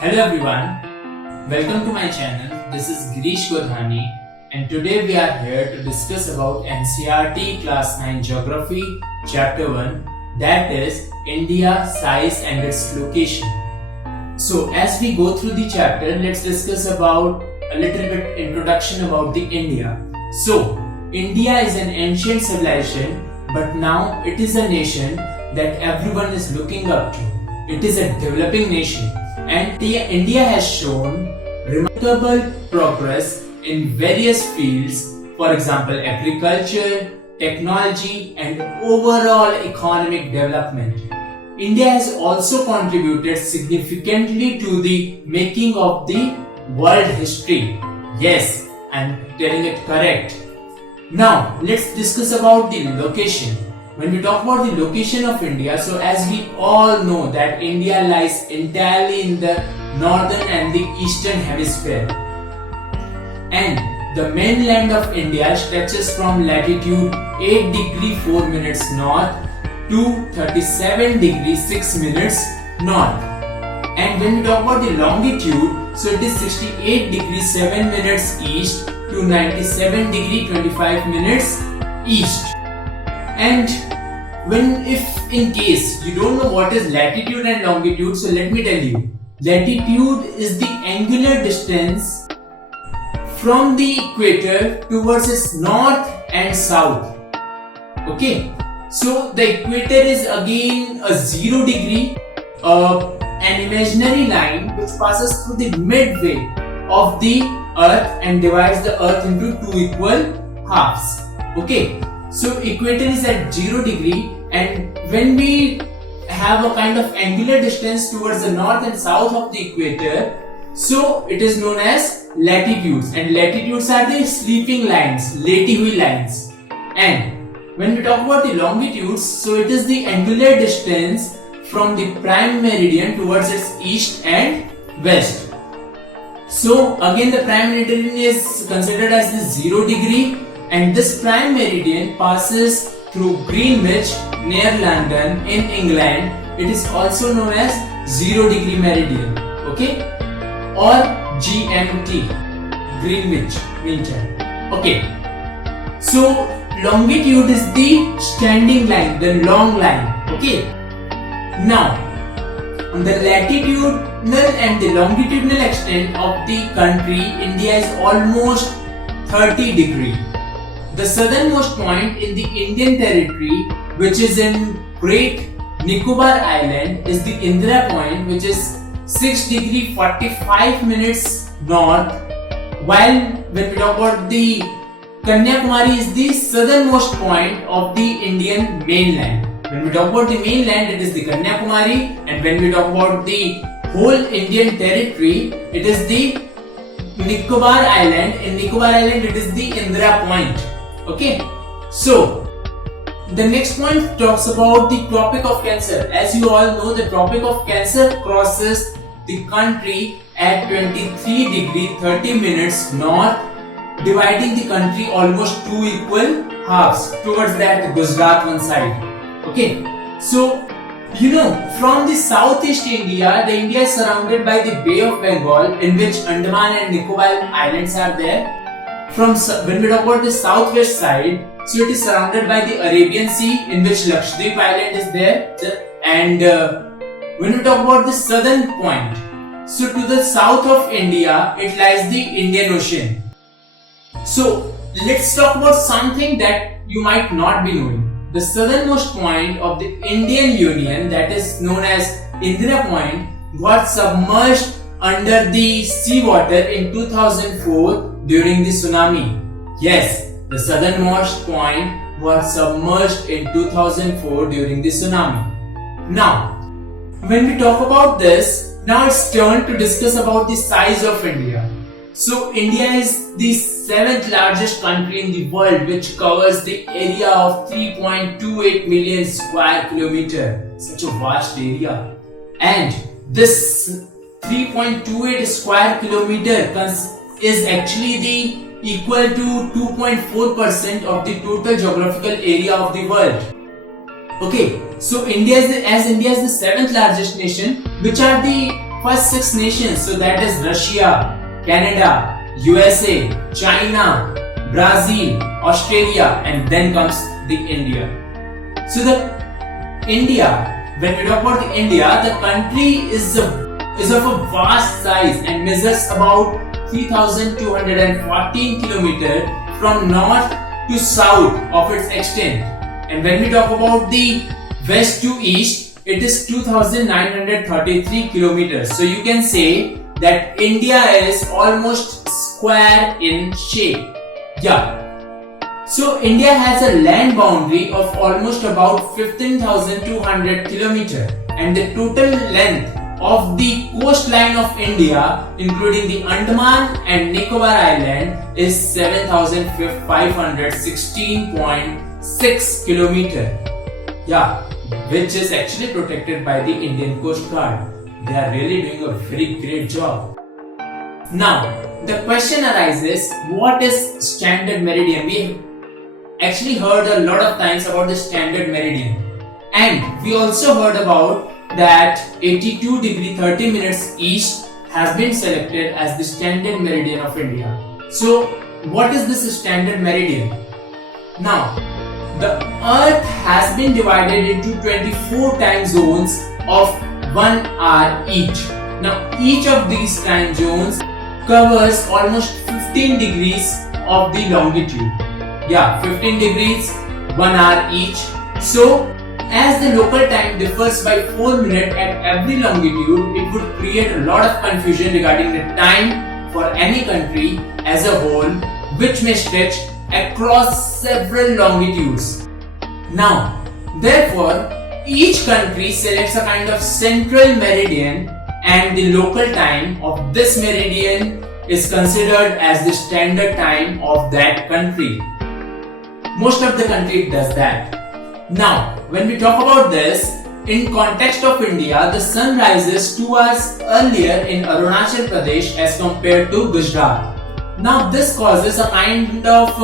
Hello everyone, welcome to my channel. This is Girish Godhani and today we are here to discuss about NCERT Class 9 Geography Chapter 1, that is India, Size and its Location. So as we go through the chapter, let's discuss about a little bit introduction about the India. So India is an ancient civilization, but now it is a nation that everyone is looking up to. It is a developing nation. And India has shown remarkable progress in various fields, for example agriculture, technology and overall economic development. India has also contributed significantly to the making of the world history. Yes, I'm telling it correct. Now let's discuss about the location. When we talk about the location of India, so as we all know that India lies entirely in the northern and the eastern hemisphere. And the mainland of India stretches from latitude 8 degree 4 minutes north to 37 degree 6 minutes north. And when we talk about the longitude, so it is 68 degree 7 minutes east to 97 degree 25 minutes east. And if in case you don't know what is latitude and longitude, so let me tell you. Latitude is the angular distance from the equator towards its north and south. Okay, so the equator is again a 0 degree, an imaginary line which passes through the midway of the earth and divides the earth into two equal halves. Okay, so equator is at 0 degree, and when we have a kind of angular distance towards the north and south of the equator, so it is known as latitudes, and latitudes are the sleeping lines, leti hui lines. And when we talk about the longitudes, so it is the angular distance from the prime meridian towards its east and west. So again the prime meridian is considered as the 0 degree, and this prime meridian passes through Greenwich near London in England. It is also known as 0 degree meridian, okay, or GMT, Greenwich Mean Time. Okay, so longitude is the standing line, the long line. Okay, now the latitudinal and the longitudinal extent of the country India is almost 30 degree. The southernmost point in the Indian territory, which is in Great Nicobar Island, is the Indira Point, which is 6 degree 45 minutes north, while when we talk about the Kanyakumari is the southernmost point of the Indian mainland. When we talk about the mainland, it is the Kanyakumari, and when we talk about the whole Indian territory, it is the Nicobar Island. In Nicobar Island, it is the Indira Point. Okay, so the next point talks about the Tropic of Cancer. As you all know, the Tropic of Cancer crosses the country at 23 degree 30 minutes north, dividing the country almost two equal halves. Towards that, Gujarat one side. Okay, so you know, from the southeast India, the India is surrounded by the Bay of Bengal, in which Andaman and Nicobar Islands are there. When we talk about the southwest side, so it is surrounded by the Arabian Sea, in which Lakshadweep Island is there. And when we talk about the southern point, so to the south of India, it lies the Indian Ocean. So let's talk about something that you might not be knowing. The southernmost point of the Indian Union, that is known as Indira Point, got submerged under the seawater in 2004 during the tsunami. Yes, the southernmost point was submerged in 2004 during the tsunami. Now, when we talk about this, now it's turn to discuss about the size of India. So India is the 7th largest country in the world, which covers the area of 3.28 million square kilometer. Such a vast area. And this 3.28 square kilometer is actually the equal to 2.4% of the total geographical area of the world. Okay, so India is the 7th largest nation. Which are the first 6 nations. So that is Russia, Canada, USA, China, Brazil, Australia, and then comes the India. So the India, when we talk about India, the country is of a vast size and measures about 3,214 kilometers from north to south of its extent. And when we talk about the west to east, it is 2,933 kilometers. So you can say that India is almost square in shape. Yeah. So India has a land boundary of almost about 15,200 kilometers, and the total length of the coastline of India, including the Andaman and Nicobar Island, is 7,516.6 kilometers. Yeah, which is actually protected by the Indian Coast Guard. They are really doing a very great job. Now, the question arises, what is standard meridian? We actually heard a lot of times about the standard meridian, and we also heard about that 82 degree 30 minutes east has been selected as the standard meridian of India. So what is this standard meridian? Now, the earth has been divided into 24 time zones of 1 hour each. Now each of these time zones covers almost 15 degrees of the longitude. Yeah, 15 degrees, 1 hour each. So as the local time differs by 4 minutes at every longitude, it would create a lot of confusion regarding the time for any country as a whole, which may stretch across several longitudes. Now, therefore, each country selects a kind of central meridian, and the local time of this meridian is considered as the standard time of that country. Most of the country does that. Now, when we talk about this, in context of India, the sun rises 2 hours earlier in Arunachal Pradesh as compared to Gujarat. Now, this causes a kind of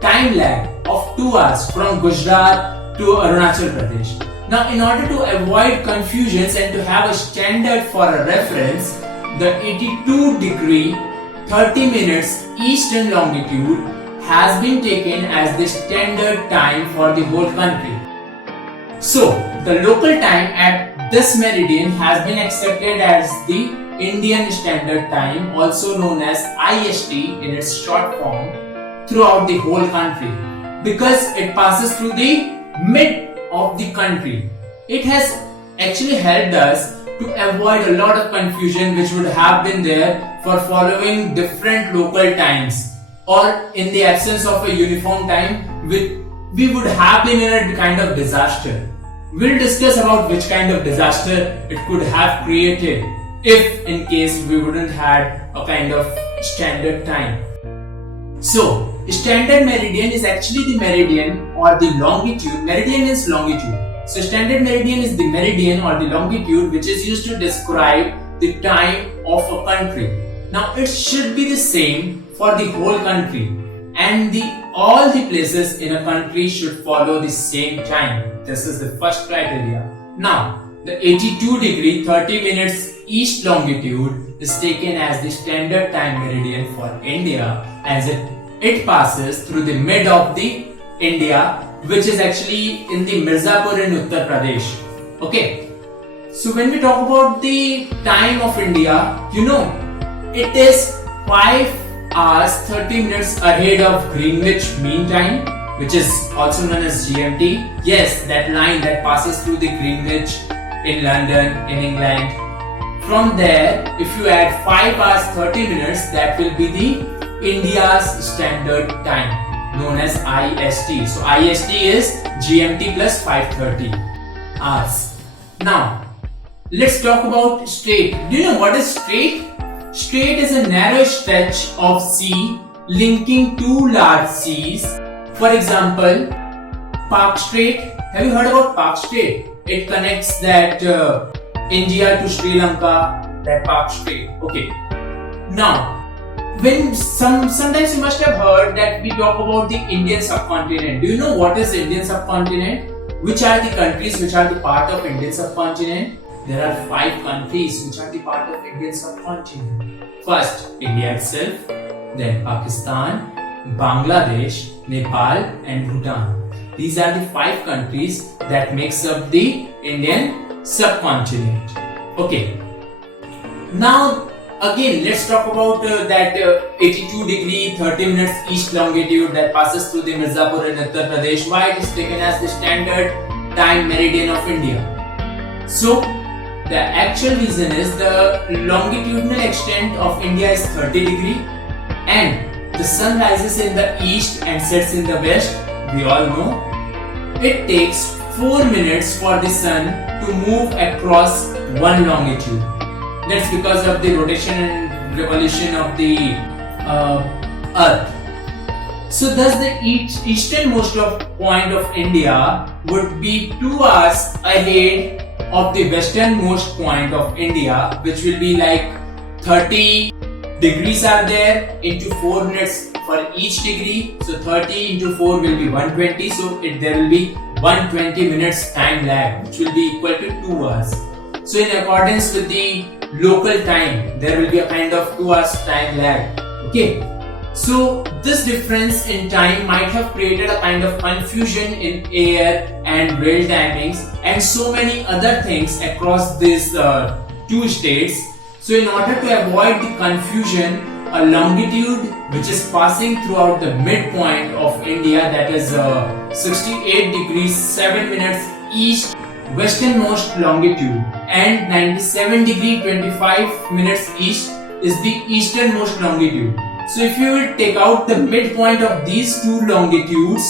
time lag of 2 hours from Gujarat to Arunachal Pradesh. Now, in order to avoid confusions and to have a standard for a reference, the 82 degree 30 minutes eastern longitude has been taken as the standard time for the whole country. So, the local time at this meridian has been accepted as the Indian Standard Time, also known as IST in its short form, throughout the whole country, because it passes through the mid of the country. It has actually helped us to avoid a lot of confusion which would have been there for following different local times, or in the absence of a uniform time, we would have been in a kind of disaster. We'll discuss about which kind of disaster it could have created if in case we wouldn't had a kind of standard time. So, standard meridian is actually the meridian or the longitude. Meridian is longitude. So, standard meridian is the meridian or the longitude which is used to describe the time of a country. Now, it should be the same for the whole country, and all the places in a country should follow the same time. This is the first criteria. Now, the 82 degree 30 minutes east longitude is taken as the standard time meridian for India, as it passes through the mid of the India, which is actually in the Mirzapur in Uttar Pradesh. Okay. So when we talk about the time of India, it is 5 hours 30 minutes ahead of Greenwich Mean Time, which is also known as GMT. Yes, that line that passes through the Greenwich in London, in England. From there, if you add 5 hours 30 minutes, that will be the India's standard time, known as IST. So IST is GMT plus 530 hours. Now, let's talk about strait. Do you know what is strait? Strait is a narrow stretch of sea linking two large seas. For example, Park Strait. Have you heard about Park Strait? It connects that India to Sri Lanka, that Park Strait. Okay. Now, when sometimes you must have heard that we talk about the Indian subcontinent. Do you know what is Indian subcontinent? Which are the countries which are the part of Indian subcontinent? there are 5 countries which are the part of Indian subcontinent. First, India itself, then Pakistan, Bangladesh, Nepal and Bhutan. These are the 5 countries that makes up the Indian subcontinent. Okay. Now again, let's talk about that 82 degree 30 minutes east longitude that passes through the Mirzapur in Uttar Pradesh. Why it is taken as the standard time meridian of India? So the actual reason is the longitudinal extent of India is 30 degree and the sun rises in the east and sets in the west. We all know it takes 4 minutes for the sun to move across one longitude. That's because of the rotation and revolution of the earth. So thus the easternmost point of India would be 2 hours ahead of the westernmost point of India, which will be like 30 degrees are there into 4 minutes for each degree. So 30 into 4 will be 120. So there will be 120 minutes time lag, which will be equal to 2 hours. So in accordance with the local time, there will be a kind of 2 hours time lag. Okay. So this difference in time might have created a kind of confusion in air and rail timings and so many other things across these 2 states. So in order to avoid the confusion, a longitude which is passing throughout the midpoint of India, that is 68 degrees 7 minutes east westernmost longitude and 97 degree 25 minutes east is the easternmost longitude. So if you will take out the midpoint of these 2 longitudes,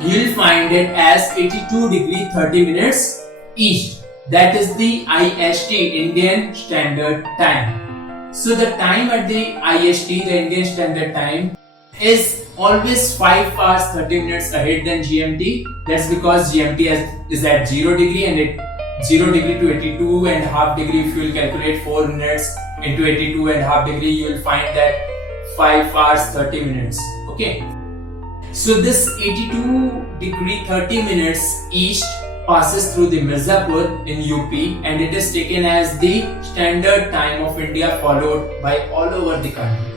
you will find it as 82 degree 30 minutes east. That is the IST, Indian Standard Time. So the time at the IST, the Indian Standard Time, is always 5 hours 30 minutes ahead than GMT. That's because GMT is at 0 degree and it 0 degree to 82 and half degree. If you will calculate 4 minutes into 82 and half degree, you will find that 5 hours 30 minutes. Okay. So this 82 degree 30 minutes east passes through the Mirzapur in UP and it is taken as the standard time of India, followed by all over the country.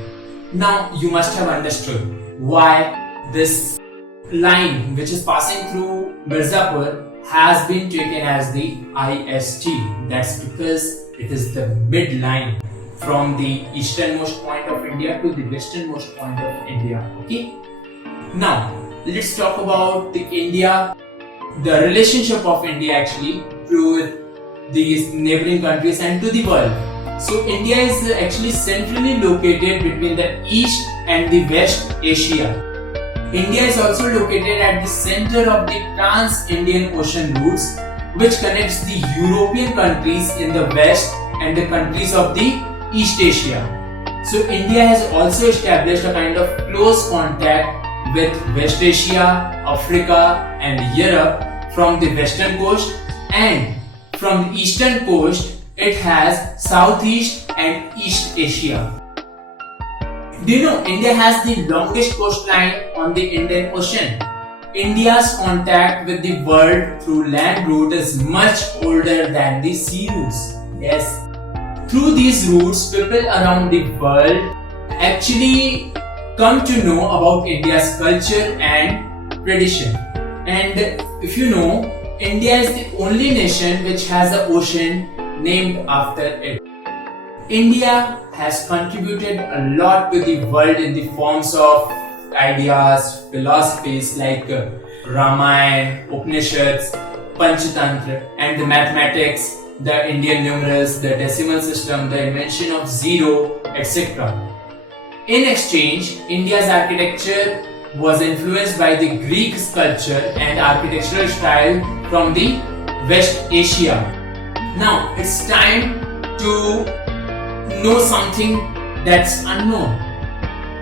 Now you must have understood why this line which is passing through Mirzapur has been taken as the IST. That's because it is the midline from the easternmost point of India to the westernmost point of India. Okay. Now let's talk about the relationship of India actually to these neighboring countries and to the world. So India is actually centrally located between the East and the West Asia. India is also located at the center of the Trans-Indian Ocean routes, which connects the European countries in the West and the countries of the East Asia. So India has also established a kind of close contact with West Asia, Africa and Europe from the western coast, and from the eastern coast it has Southeast and East Asia. Do you know India has the longest coastline on the Indian Ocean? India's contact with the world through land route is much older than the sea routes. Yes. Through these routes, people around the world actually come to know about India's culture and tradition. And if you know, India is the only nation which has an ocean named after it. India has contributed a lot to the world in the forms of ideas, philosophies like Ramayana, Upanishads, Panchatantra, and the mathematics, the Indian numerals, the decimal system, the invention of zero, etc. In exchange, India's architecture was influenced by the Greek sculpture and architectural style from the West Asia. Now it's time to know something that's unknown.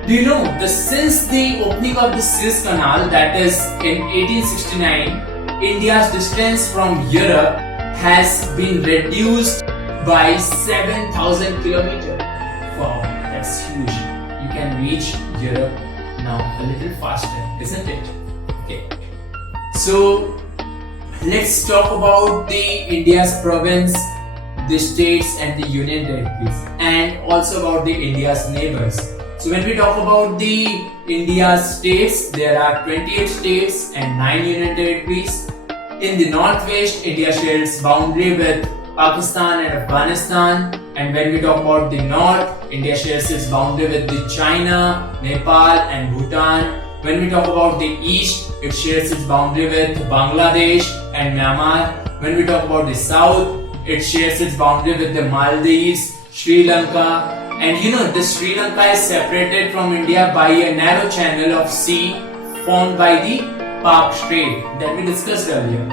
Do you know that since the opening of the Suez Canal, that is in 1869, India's distance from Europe has been reduced by 7,000 kilometers. Wow, that's huge. You can reach Europe now a little faster, isn't it? Okay. So let's talk about the India's province the states and the union territories, and also about the India's neighbors. So when we talk about the India's states, there are 28 states and 9 union territories. In the northwest, India shares boundary with Pakistan and Afghanistan. And when we talk about the north, India shares its boundary with the China, Nepal and Bhutan. When we talk about the east, it shares its boundary with Bangladesh and Myanmar. When we talk about the south, it shares its boundary with the Maldives, Sri Lanka. And the Sri Lanka is separated from India by a narrow channel of sea formed by the Pak Strait that we discussed earlier.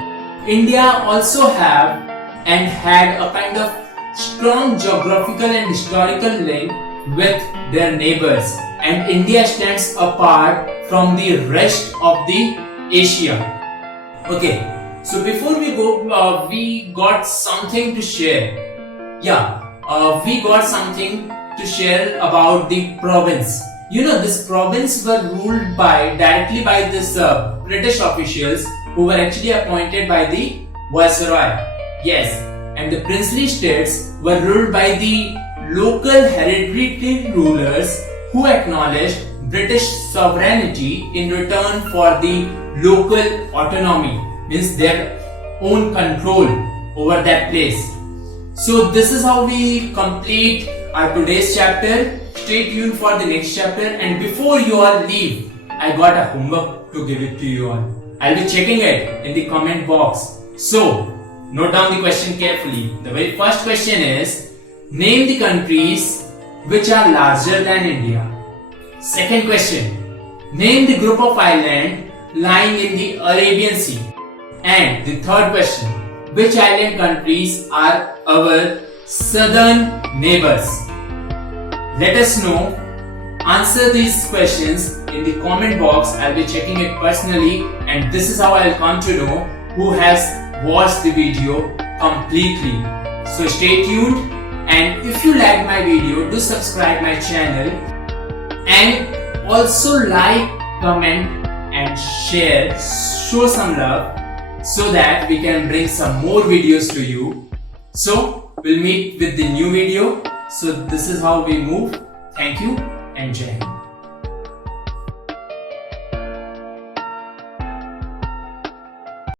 India also have and had a kind of strong geographical and historical link with their neighbors, and India stands apart from the rest of the Asia. Okay, so before we go, we got something to share. We got something to share about the province. This province were ruled directly by this British officials who were actually appointed by the Viceroy. Yes, and the princely states were ruled by the local hereditary rulers who acknowledged British sovereignty in return for the local autonomy, means their own control over that place. So this is how we complete our today's chapter. Stay tuned for the next chapter, and before you all leave, I got a homework to give it to you all. I'll be checking it in the comment box. So note down the question carefully. The very first question is, name the countries which are larger than India. Second question, name the group of islands lying in the Arabian Sea. And the third question, which island countries are our southern neighbors? Let us know. Answer these questions in the comment box. I'll be checking it personally, and this is how I'll come to know who has watched the video completely. So stay tuned, and if you like my video, do subscribe my channel, and also like, comment and share, show some love, so that we can bring some more videos to you. So we'll meet with the new video. So this is how we move. Thank you and Jai Hind.